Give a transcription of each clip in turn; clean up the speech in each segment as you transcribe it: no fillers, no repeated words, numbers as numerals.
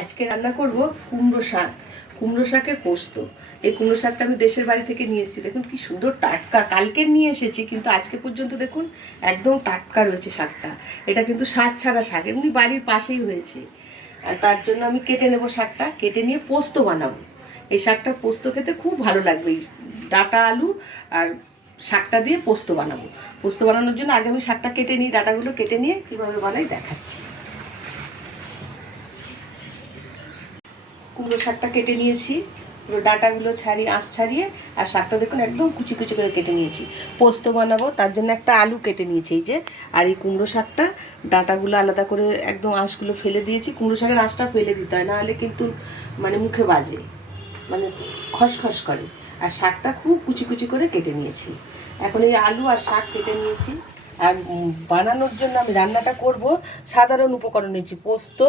আজকে রান্না করব কুমড়ো শাক। কুমড়ো শাকের পোস্ত। এই কুমড়ো শাকটা আমি দেশের বাড়ি থেকে নিয়ে এসেছি। দেখুন কি সুন্দর টাটকা, কালকে নিয়ে এসেছি কিন্তু আজকে পর্যন্ত দেখুন একদম টাটকা রয়েছে শাকটা। এটা কিন্তু শাক ছাড়া শাক, এমনি বাড়ির পাশেই হয়েছে। আর তার জন্য আমি কেটে নেব শাকটা, কেটে নিয়ে পোস্ত বানাবো। এই শাকটা পোস্ত খেতে খুব ভালো লাগবে। এই ডাঁটা আলু আর শাকটা দিয়ে পোস্ত বানাবো। পোস্ত বানানোর জন্য আগে আমি শাকটা কেটে নিই, ডাঁটাগুলো কেটে নিয়ে কীভাবে বানাই দেখাচ্ছি। কুমড়ো শাকটা কেটে নিয়েছি, পুরো ডাঁটাগুলো ছাড়িয়ে আঁশ ছাড়িয়ে, আর শাকটা দেখুন একদম কুচি কুচি করে কেটে নিয়েছি। পোস্ত বানাবো তার জন্য একটা আলু কেটে নিয়েছি এই যে। আর এই কুমড়ো শাকটা ডাঁটাগুলো আলাদা করে একদম আঁশগুলো ফেলে দিয়েছি। কুমড়ো শাকের আঁশটা ফেলে দিতে হয়, নাহলে কিন্তু মানে মুখে বাজে, মানে খসখস করে। আর শাকটা খুব কুচি কুচি করে কেটে নিয়েছি। এখন এই আলু আর শাক কেটে নিয়েছি। আর বানানোর জন্য আমি রান্নাটা করব, সাধারণ উপকরণ নিয়েছি। পোস্ত,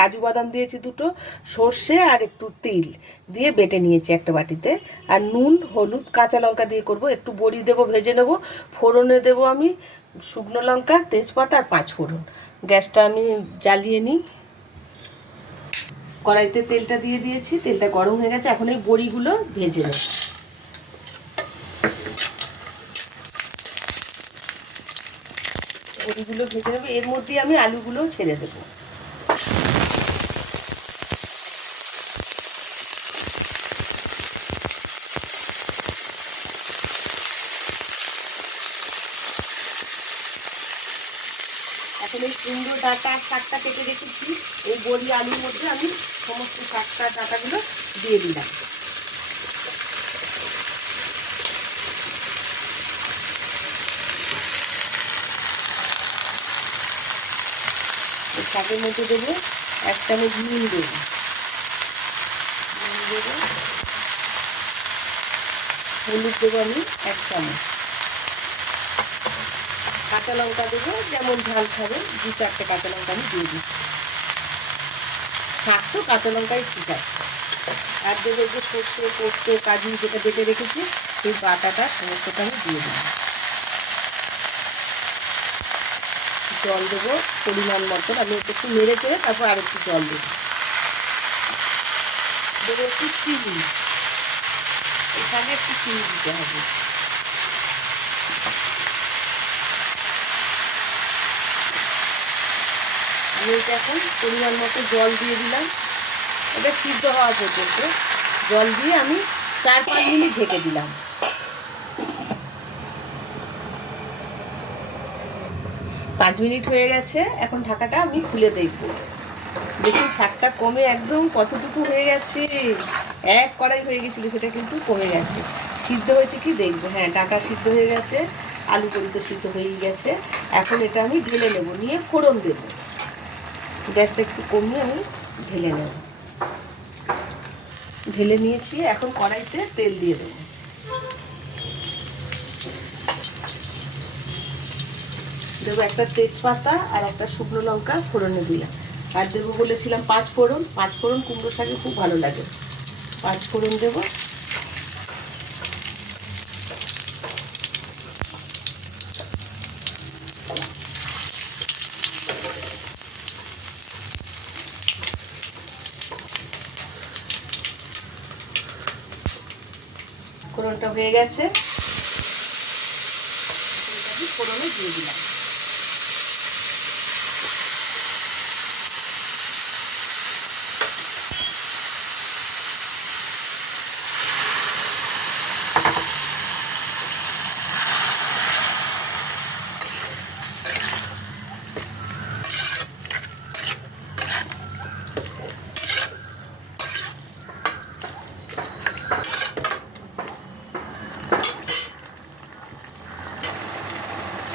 কাজু বাদাম দিয়েছি দুটো, সর্ষে আর একটু তিল দিয়ে বেটে নিয়েছি একটা বাটিতে। আর নুন, হলুদ, কাঁচা লঙ্কা দিয়ে করব। একটু বড়ি দেবো, ভেজে নেব। ফোড়নে দেবো আমি শুকনো লঙ্কা, তেজপাতা আর 5 ফোড়ন। গ্যাসটা আমি জ্বালিয়ে নিই। কড়াইতে তেলটা দিয়ে দিয়েছি, তেলটা গরম হয়ে গেছে। এখন এই বড়িগুলো ভেজে নেব। বড়িগুলো ভেজে নেব, এর মধ্যেই আমি আলুগুলো ছেড়ে দেবো। এখন এই কুমড়ো ডাঁটা শাকটা কেটে রেখেছি, এই বড়ি আলুর মধ্যে আমি সমস্ত শাকটা ডাঁটাগুলো দিয়ে দিলাম। এই শাকের মধ্যে দেবো 1 চামচ নুন দেবো, হলুদ দেবো আমি 1 চামচ, কাঁচা লঙ্কা দেবো, যেমন ঝাল খাবে 2-4টে কাঁচা লঙ্কা আমি দিয়ে দিচ্ছি। শাক তো কাঁচা লঙ্কাই ঠিক আছে। আর দেবো যে সর্ষে, পোস্ত, কাজু যেটা বেটে রেখেছি সেই বাটাটা সমস্তটা আমি দিয়ে দেবো। জল দেবো পরিমাণ মতো, আমি একটু নেড়ে চেড়ে তারপর আর একটু জল দেবো। দেবো একটু চিনি, এখানে একটু চিনি দিতে হবে। আমি এটা এখন পরিমাণ মতো জল দিয়ে দিলাম। এটা সিদ্ধ হওয়া পর্যন্ত জল দিয়ে আমি 4-5 মিনিট ঢেকে দিলাম। 5 মিনিট হয়ে গেছে, এখন ঢাকাটা আমি খুলে দেখব। দেখুন শাকটা কমে একদম কতটুকু হয়ে গেছে। 1 কড়াই হয়ে গেছিলো, সেটা কিন্তু কমে গেছে। সিদ্ধ হয়েছে কি দেখবো। হ্যাঁ, ডাঁটা সিদ্ধ হয়ে গেছে, আলু বড়ি তো সিদ্ধ হয়েই গেছে। এখন এটা আমি ঢেলে নেব, নিয়ে ফোড়ন দেব। গ্যাসটা একটু কমিয়ে আমি ঢেলে নেব। ঢেলে নিয়েছি, এখন কড়াইতে তেল দিয়ে দেবো। দেবো একটা তেজপাতা আর একটা শুকনো লঙ্কা ফোড়নে দিলাম। আর দেবো বলেছিলাম 5 ফোড়ন। 5 ফোড়ন কুমড়ো শাকে খুব ভালো লাগে। 5 ফোড়ন দেবো। ফোড়নটা হয়ে গেছে, ফোড়নে দিয়ে দিলাম।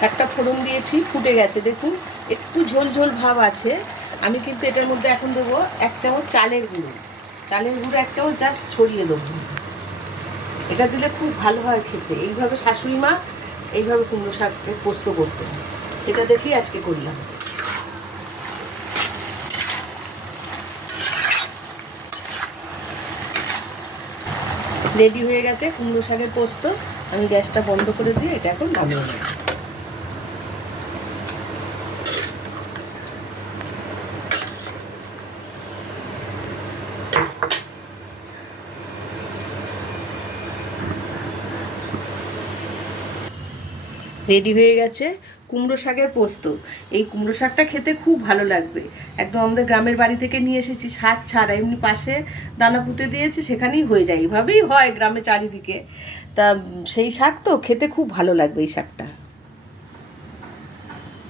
শাকটা ফোড়ন দিয়েছি, ফুটে গেছে দেখুন, একটু ঝোল ঝোল ভাব আছে। আমি কিন্তু এটার মধ্যে এখন দেবো 1 চামচ চালের গুঁড়ো। চালের গুঁড়ো 1 চামচ জাস্ট ছড়িয়ে দেবো। এটা দিলে খুব ভালো হয় খেতে। এইভাবে শাশুড়ি মা এইভাবে কুমড়ো শাককে পোস্ত করতেন, সেটা দেখেই আজকে করলাম। রেডি হয়ে গেছে কুমড়ো শাকের পোস্ত। আমি গ্যাসটা বন্ধ করে দিয়ে এটা এখন নামিয়ে নেব। রেডি হয়ে গেছে কুমড়ো শাকের পোস্ত। এই কুমড়ো শাকটা খেতে খুব ভালো লাগবে। একদম আমাদের গ্রামের বাড়ি থেকে নিয়ে এসেছি, শাক ছাড়া, এমনি পাশে দানা পুঁতে দিয়েছি, সেখানেই হয়ে যায়, এইভাবেই হয় গ্রামে চারিদিকে। তা সেই শাক তো খেতে খুব ভালো লাগবে এই শাকটা।